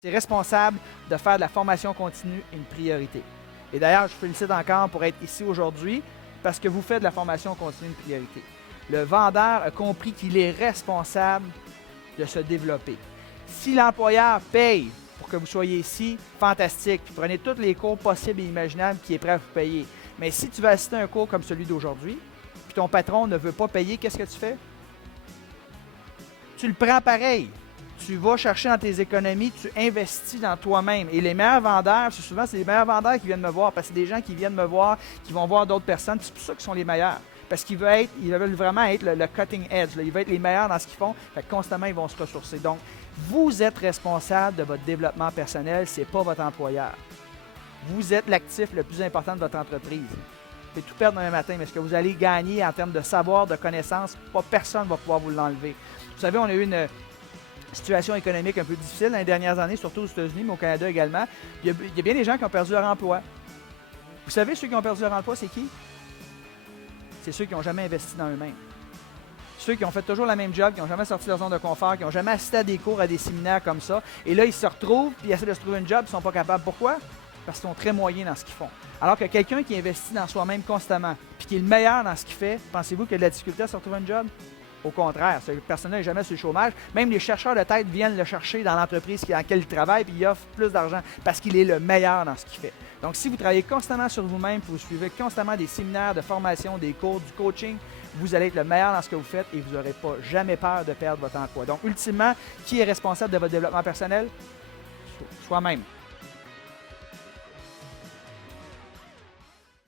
C'est responsable de faire de la formation continue une priorité. Et d'ailleurs, je vous félicite encore pour être ici aujourd'hui parce que vous faites de la formation continue une priorité. Le vendeur a compris qu'il est responsable de se développer. Si l'employeur paye pour que vous soyez ici, fantastique. Puis prenez tous les cours possibles et imaginables qui est prêt à vous payer. Mais si tu veux assister à un cours comme celui d'aujourd'hui, puis ton patron ne veut pas payer, qu'est-ce que tu fais? Tu le prends pareil. Tu vas chercher dans tes économies, tu investis dans toi-même. Et les meilleurs vendeurs, souvent, c'est les meilleurs vendeurs qui viennent me voir, parce que c'est des gens qui viennent me voir, qui vont voir d'autres personnes, c'est pour ça qu'ils sont les meilleurs. Parce qu'ils veulent vraiment être le cutting edge, là. Ils veulent être les meilleurs dans ce qu'ils font, fait que constamment, ils vont se ressourcer. Donc, vous êtes responsable de votre développement personnel, ce n'est pas votre employeur. Vous êtes l'actif le plus important de votre entreprise. Vous pouvez tout perdre demain matin, mais ce que vous allez gagner en termes de savoir, de connaissances, pas personne ne va pouvoir vous l'enlever. Vous savez, on a eu une situation économique un peu difficile dans les dernières années, surtout aux États-Unis, mais au Canada également. Il y a bien des gens qui ont perdu leur emploi. Vous savez, ceux qui ont perdu leur emploi, c'est qui? C'est ceux qui n'ont jamais investi dans eux-mêmes. Ceux qui ont fait toujours la même job, qui n'ont jamais sorti de leur zone de confort, qui n'ont jamais assisté à des cours, à des séminaires comme ça. Et là, ils se retrouvent, puis ils essaient de se trouver un job, ils ne sont pas capables. Pourquoi? Parce qu'ils sont très moyens dans ce qu'ils font. Alors que quelqu'un qui investit dans soi-même constamment, puis qui est le meilleur dans ce qu'il fait, pensez-vous qu'il y a de la difficulté à se retrouver un job? Au contraire, cette personne n'est jamais sur le chômage. Même les chercheurs de tête viennent le chercher dans l'entreprise dans laquelle il travaille puis il offre plus d'argent parce qu'il est le meilleur dans ce qu'il fait. Donc, si vous travaillez constamment sur vous-même, vous suivez constamment des séminaires de formation, des cours, du coaching, vous allez être le meilleur dans ce que vous faites et vous n'aurez pas jamais peur de perdre votre emploi. Donc, ultimement, qui est responsable de votre développement personnel? Soi-même.